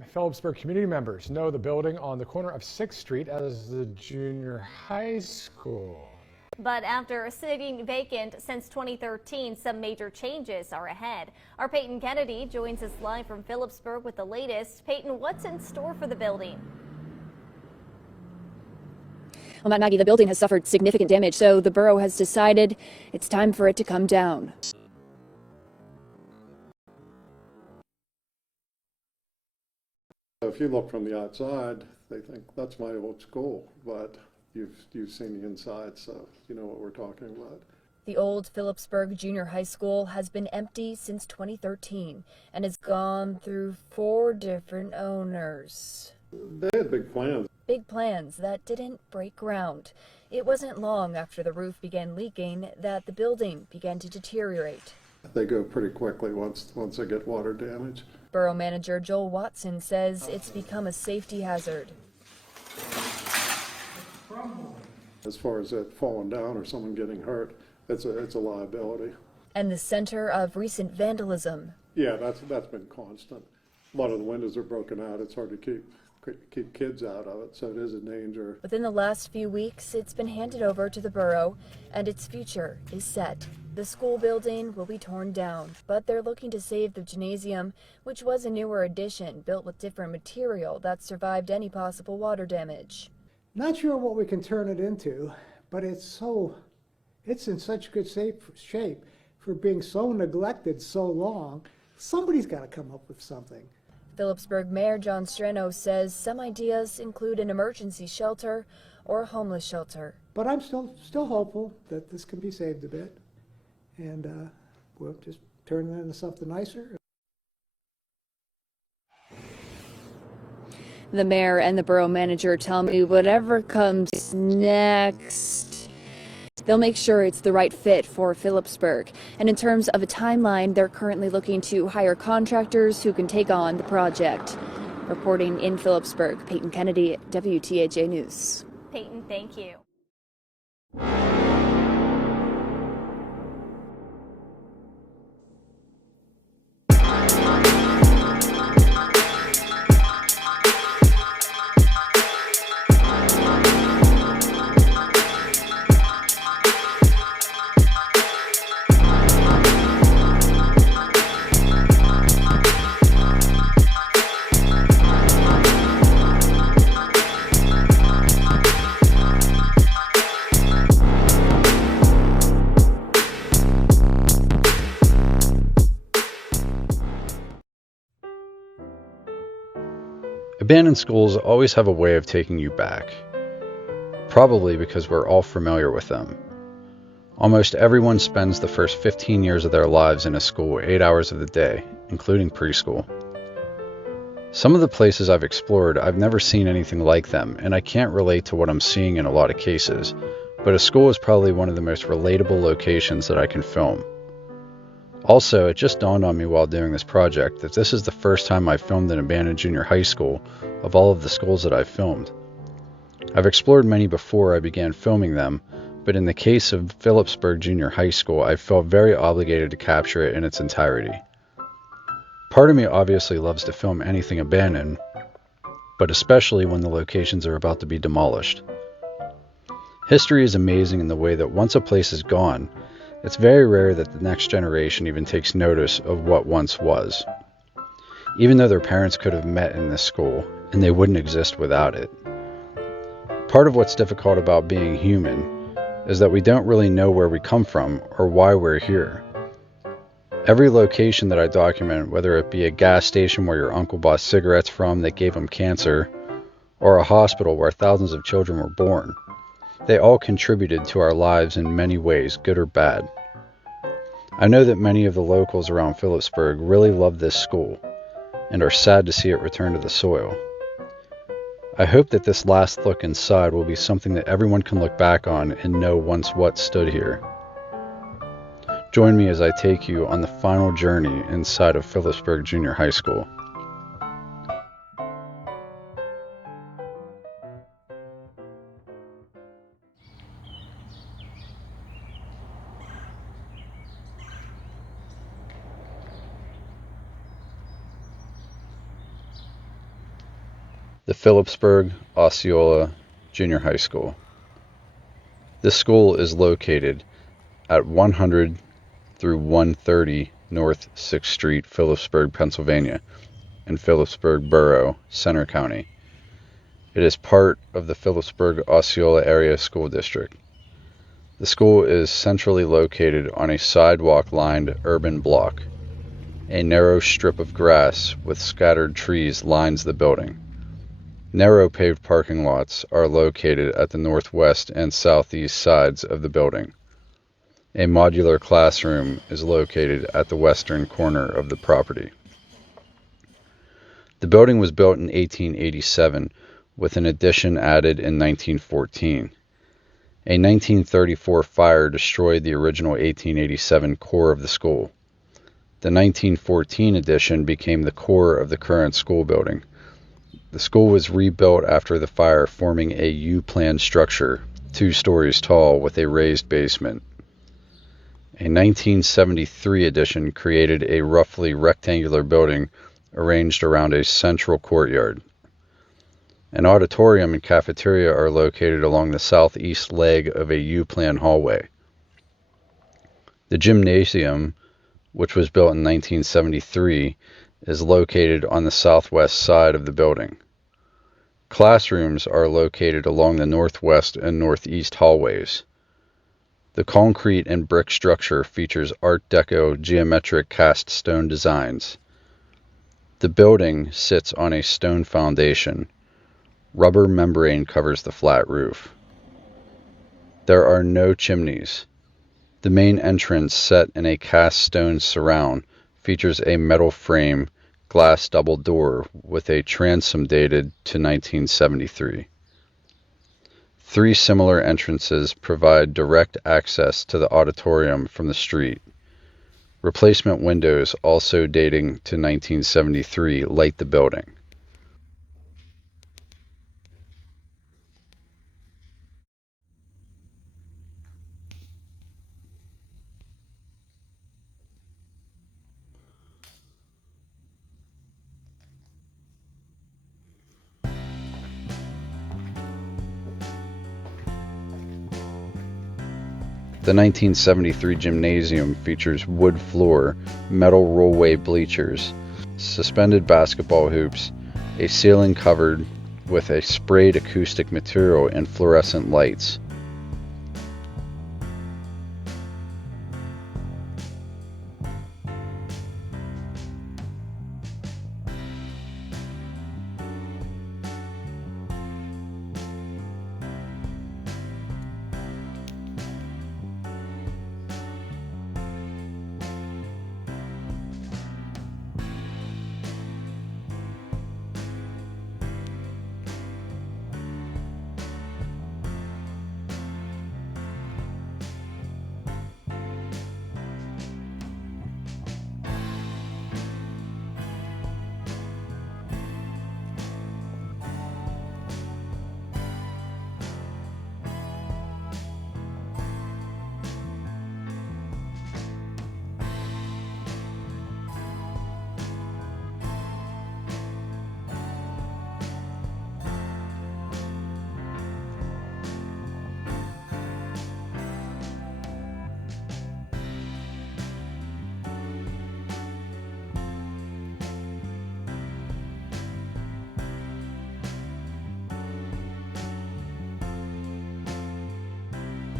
Philipsburg community members know the building on the corner of 6th Street as the junior high school. But after sitting vacant since 2013, some major changes are ahead. Our Peyton Kennedy joins us live from Philipsburg with the latest. Peyton, what's in store for the building? Well, Maggie, the building has suffered significant damage, so the borough has decided it's time for it to come down. If you look from the outside, they think that's my old school, but you've seen the inside, so you know what we're talking about. The old Philipsburg Junior High School has been empty since 2013 and has gone through 4 different owners. They had big plans. Big plans that didn't break ground. It wasn't long after the roof began leaking that the building began to deteriorate. They go pretty quickly once they get water damage. Borough Manager Joel Watson says it's become a safety hazard. As far as it falling down or someone getting hurt, it's a liability. And the center of recent vandalism. Yeah, that's been constant. A lot of the windows are broken out. It's hard to keep kids out of it, so it is a danger. Within the last few weeks, it's been handed over to the borough, and its future is set. The school building will be torn down, but they're looking to save the Gymnasium, which was a newer addition built with different material that survived any possible water damage. Not sure what we can turn it into, but it's in such good shape for being so neglected so long. Somebody's got to come up with something. Philipsburg Mayor John Strano says some ideas include an emergency shelter or a homeless shelter. But I'm still hopeful that this can be saved a bit, and we'll just turn it into something nicer. The mayor and the borough manager tell me whatever comes next, they'll make sure it's the right fit for Philipsburg. And in terms of a timeline, they're currently looking to hire contractors who can take on the project. Reporting in Philipsburg, Peyton Kennedy, WTAJ News. Peyton, thank you. Abandoned schools always have a way of taking you back, probably because we're all familiar with them. Almost everyone spends the first 15 years of their lives in a school 8 hours of the day, including preschool. Some of the places I've explored, I've never seen anything like them, and I can't relate to what I'm seeing in a lot of cases, but a school is probably one of the most relatable locations that I can film. Also, it just dawned on me while doing this project that this is the first time I've filmed an abandoned junior high school of all of the schools that I've filmed. I've explored many before I began filming them, but in the case of Philipsburg Junior High School, I felt very obligated to capture it in its entirety. Part of me obviously loves to film anything abandoned, but especially when the locations are about to be demolished. History is amazing in the way that once a place is gone, it's very rare that the next generation even takes notice of what once was, even though their parents could have met in this school, and they wouldn't exist without it. Part of what's difficult about being human is that we don't really know where we come from or why we're here. Every location that I document, whether it be a gas station where your uncle bought cigarettes from that gave him cancer, or a hospital where thousands of children were born, they all contributed to our lives in many ways, good or bad. I know that many of the locals around Philipsburg really love this school and are sad to see it return to the soil. I hope that this last look inside will be something that everyone can look back on and know once what stood here. Join me as I take you on the final journey inside of Philipsburg Junior High School. the Philipsburg Osceola Junior High School. This school is located at 100 through 130 North 6th Street, Philipsburg, Pennsylvania, in Philipsburg Borough, Center County. It is part of the Philipsburg Osceola Area School District. The school is centrally located on a sidewalk-lined urban block. A narrow strip of grass with scattered trees lines the building. Narrow paved parking lots are located at the northwest and southeast sides of the building. A modular classroom is located at the western corner of the property. The building was built in 1887 with an addition added in 1914. A 1934 fire destroyed the original 1887 core of the school. The 1914 addition became the core of the current school building. The school was rebuilt after the fire, forming a U-plan structure, 2 stories tall with a raised basement. A 1973 addition created a roughly rectangular building arranged around a central courtyard. An auditorium and cafeteria are located along the southeast leg of a U-plan hallway. The Gymnasium, which was built in 1973, is located on the southwest side of the building. Classrooms are located along the northwest and northeast hallways. The concrete and brick structure features Art Deco geometric cast stone designs. The building sits on a stone foundation. Rubber membrane covers the flat roof. There are no chimneys. The main entrance, set in a cast stone surround, features a metal frame glass double door with a transom dated to 1973. 3 similar entrances provide direct access to the auditorium from the street. Replacement windows, also dating to 1973, light the building. The 1973 Gymnasium features wood floor, metal rollway bleachers, suspended basketball hoops, a ceiling covered with a sprayed acoustic material, and fluorescent lights.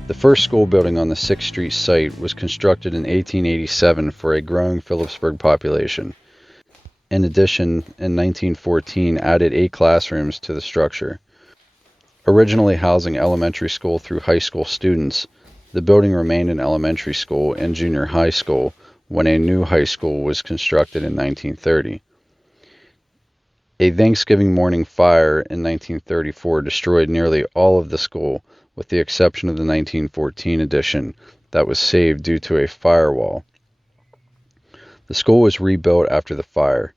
The first school building on the 6th Street site was constructed in 1887 for a growing Philipsburg population. In addition, in 1914, added 8 classrooms to the structure. Originally housing elementary school through high school students, the building remained an elementary school and junior high school when a new high school was constructed in 1930. A Thanksgiving morning fire in 1934 destroyed nearly all of the school, with the exception of the 1914 addition that was saved due to a firewall. The school was rebuilt after the fire.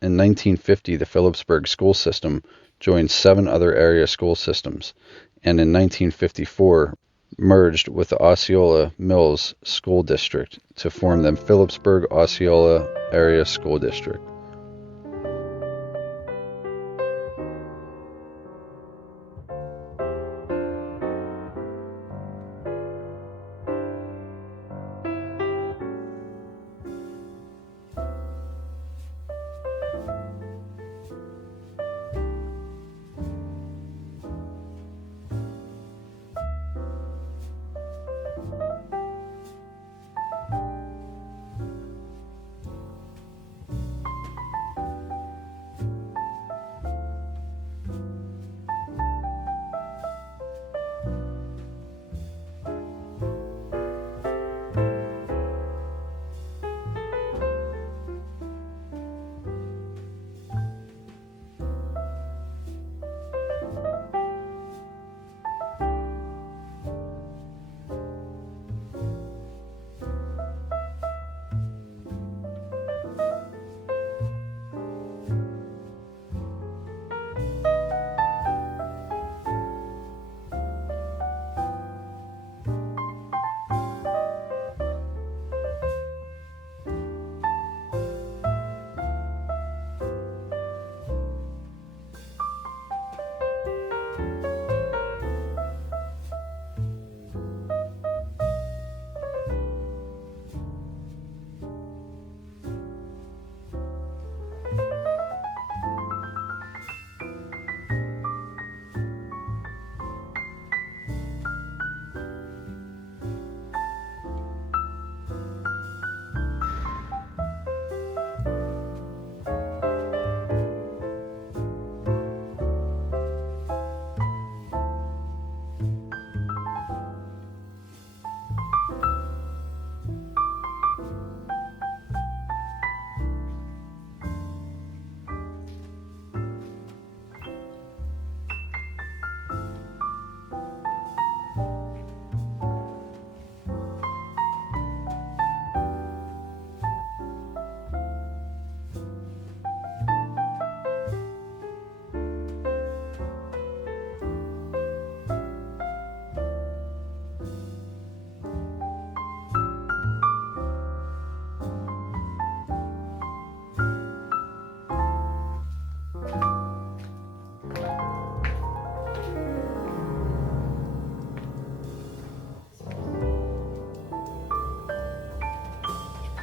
In 1950, the Philipsburg school system joined 7 other area school systems, and in 1954 merged with the Osceola Mills School District to form the Philipsburg Osceola Area School District.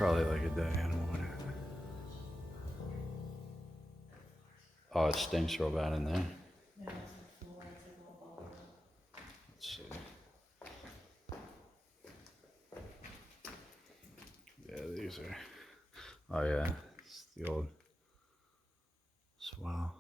probably like a dead animal in it. Oh, it stinks real bad in there. Let's see. Yeah, these are. Oh yeah, it's the old swell.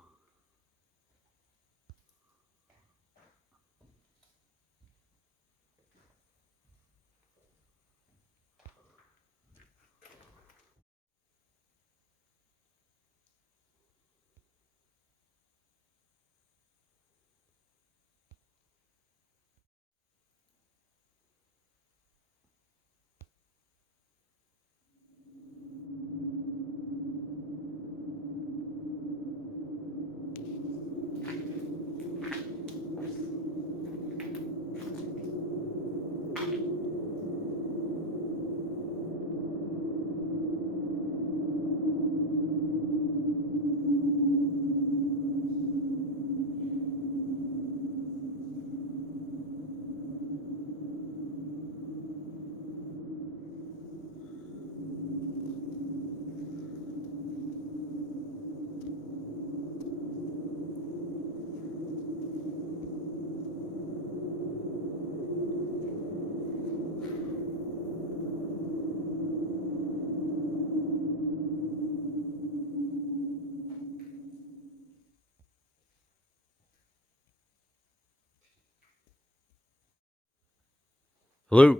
Hello.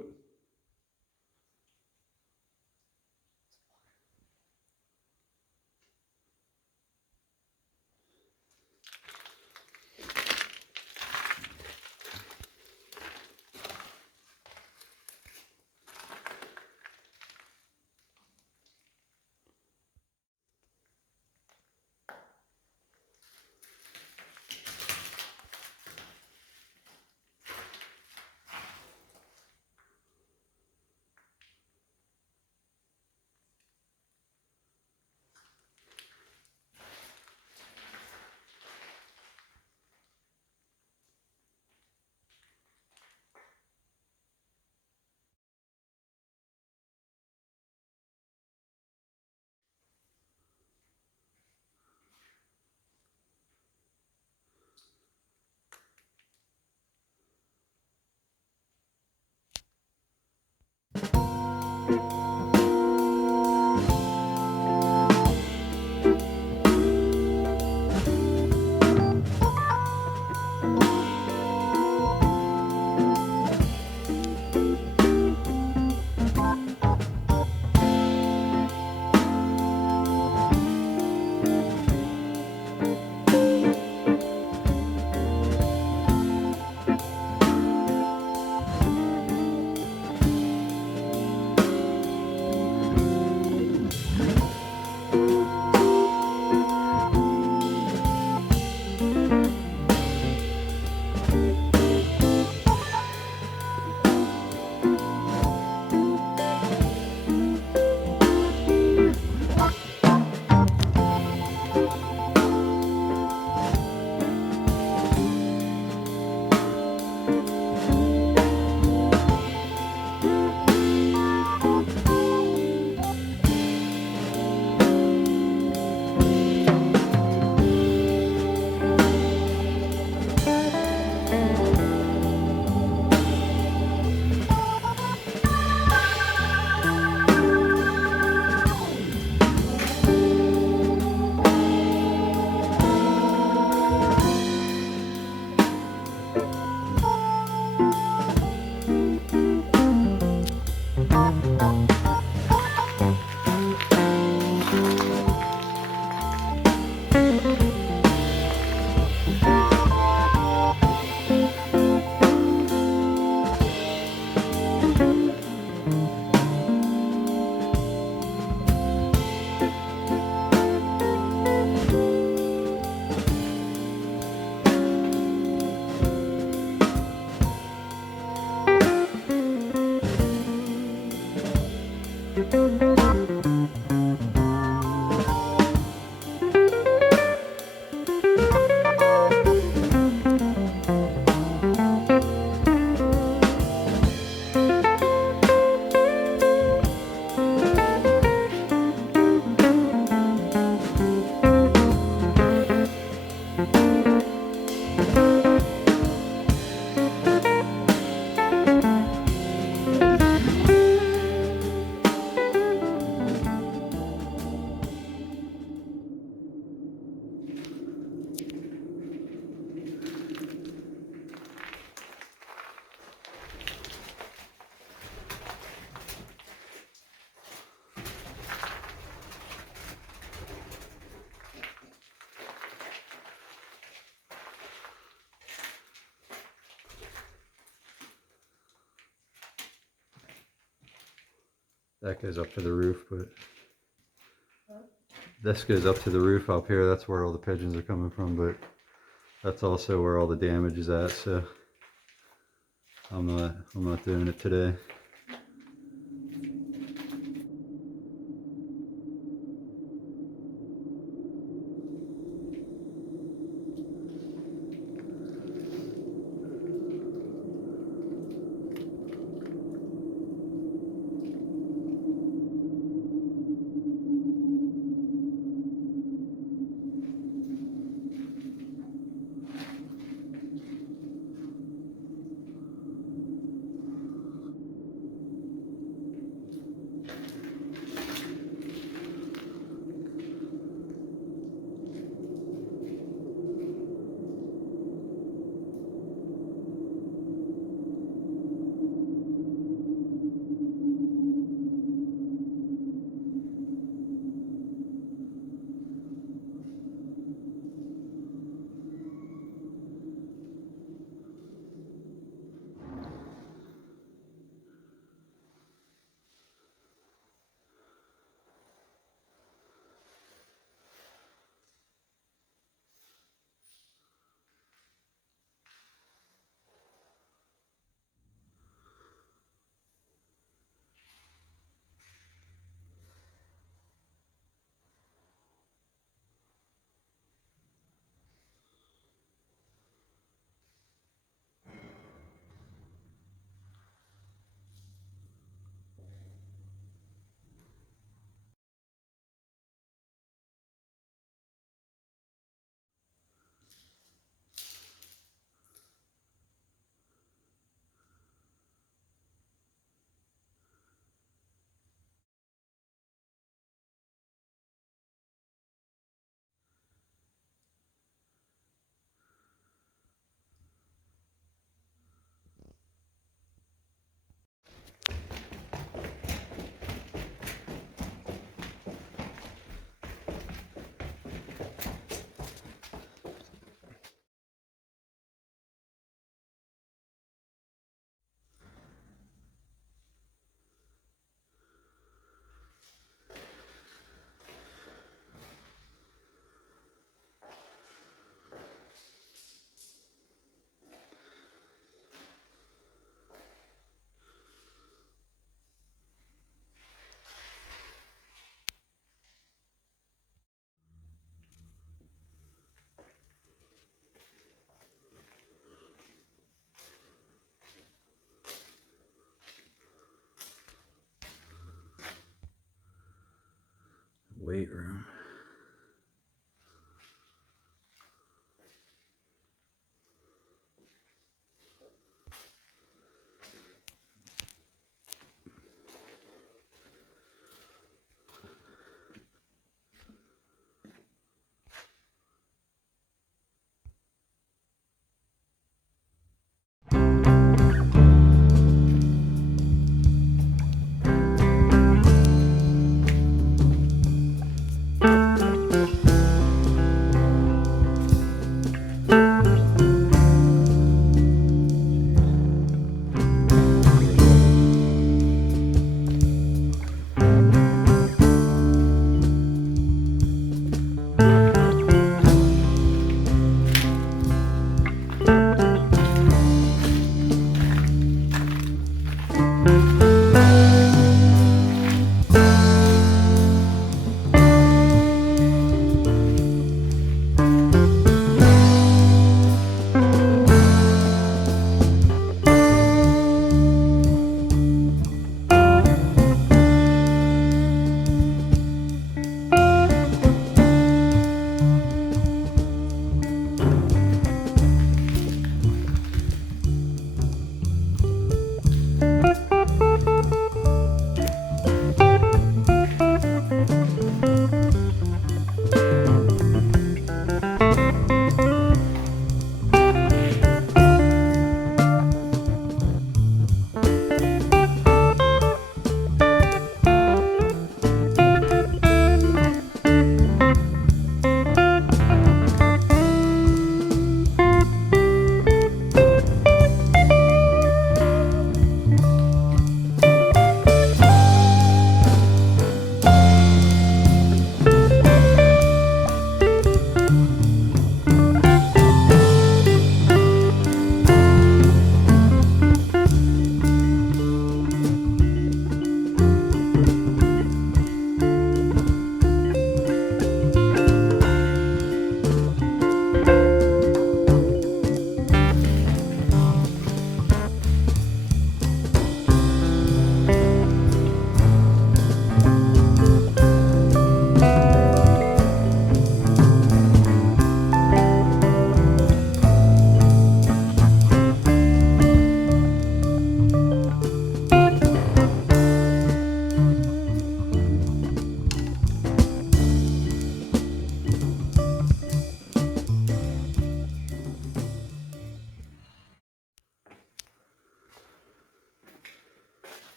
That goes up to the roof, but this goes up to the roof up here. That's where all the pigeons are coming from, but that's also where all the damage is at, so I'm not doing it today.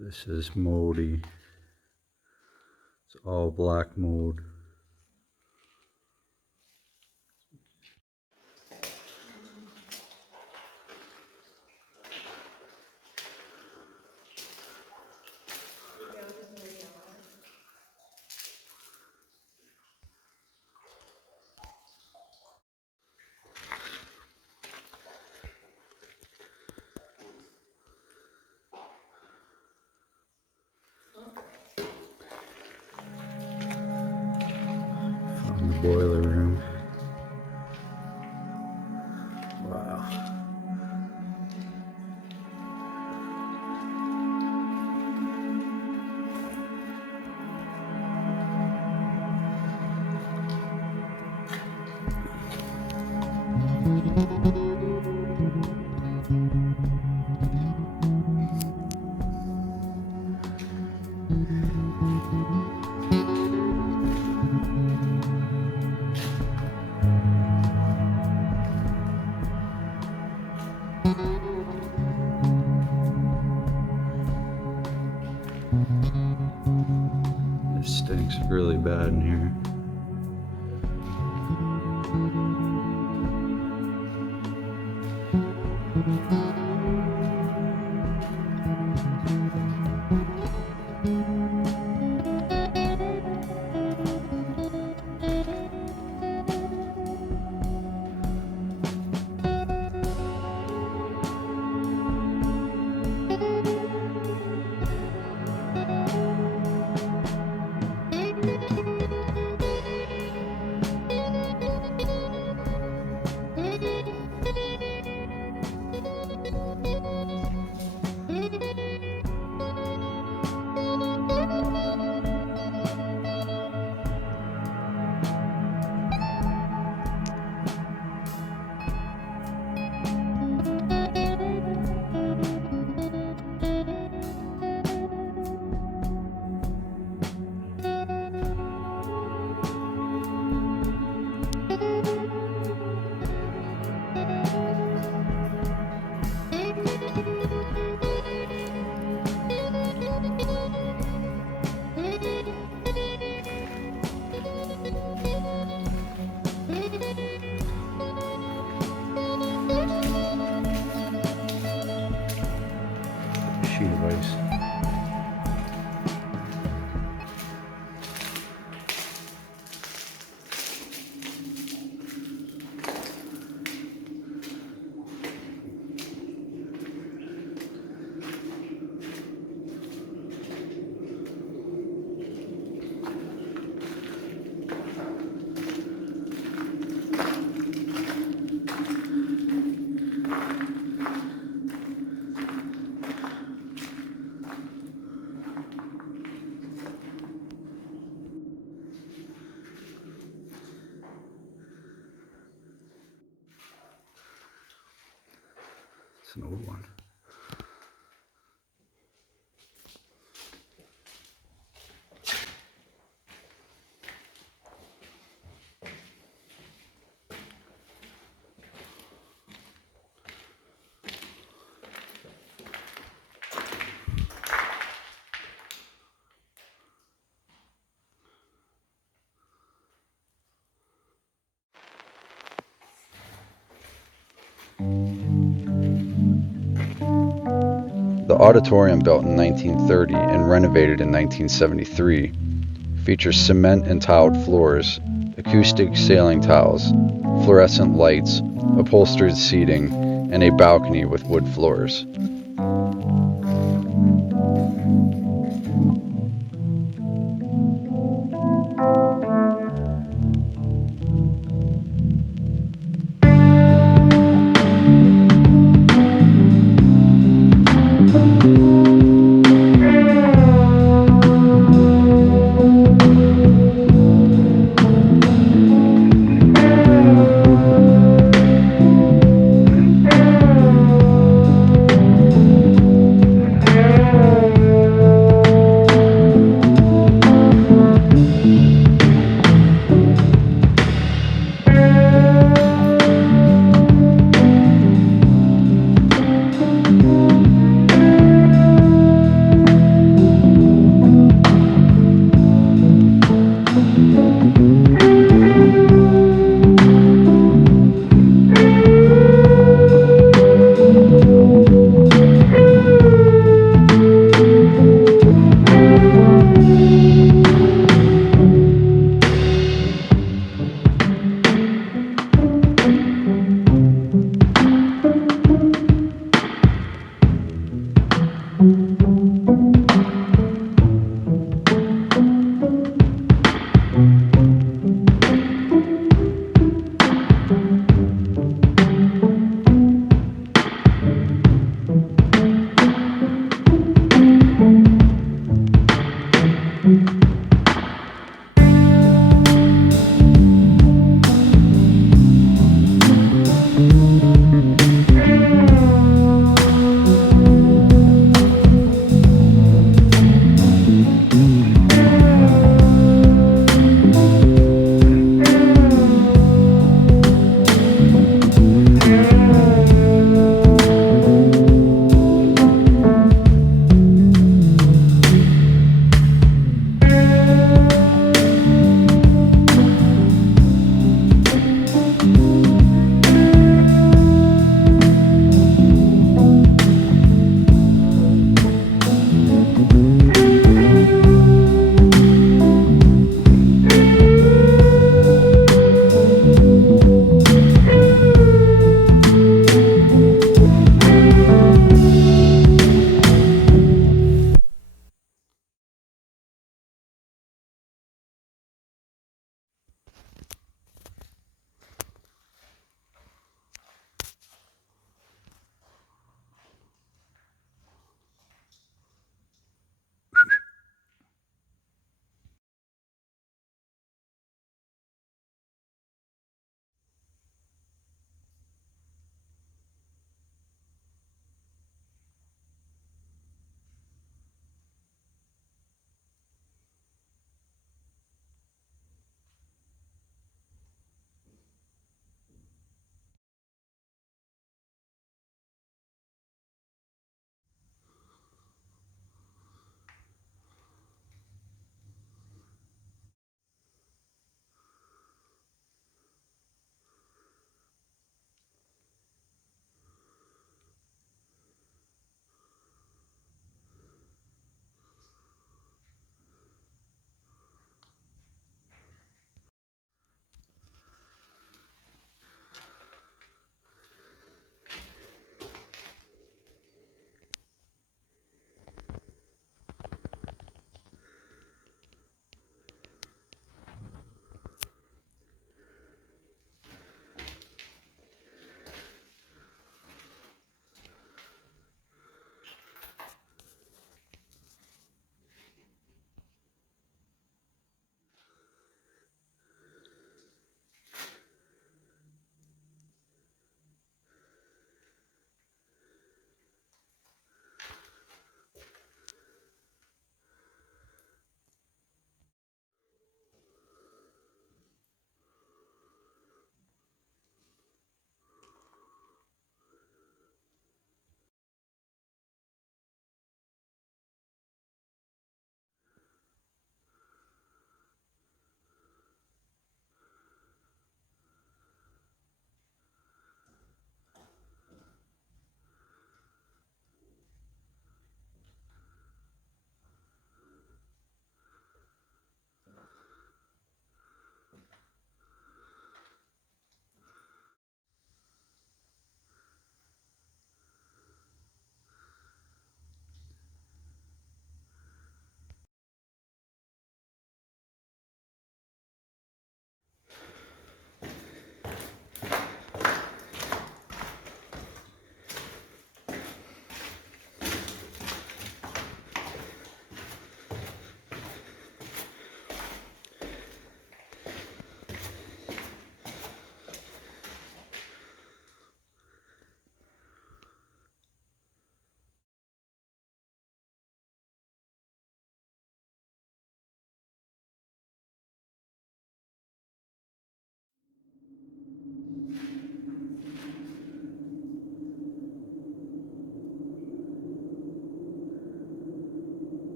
This is moldy. It's all black mold. From the boiler room. Wow. It stinks really bad in here. Sheet of ice. It's an old one. The Auditorium, built in 1930 and renovated in 1973, features cement and tiled floors, acoustic ceiling tiles, fluorescent lights, upholstered seating, and a balcony with wood floors.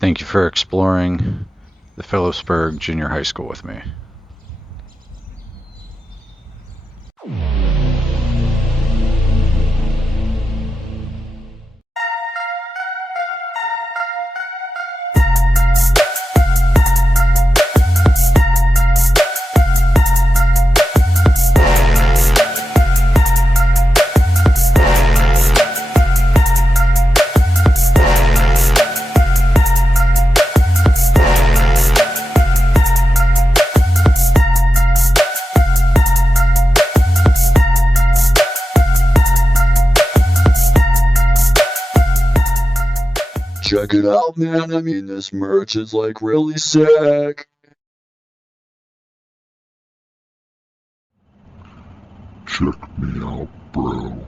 Thank you for exploring the Philipsburg Junior High School with me. Check it out, man. I mean, this merch is like really sick. Check me out, bro.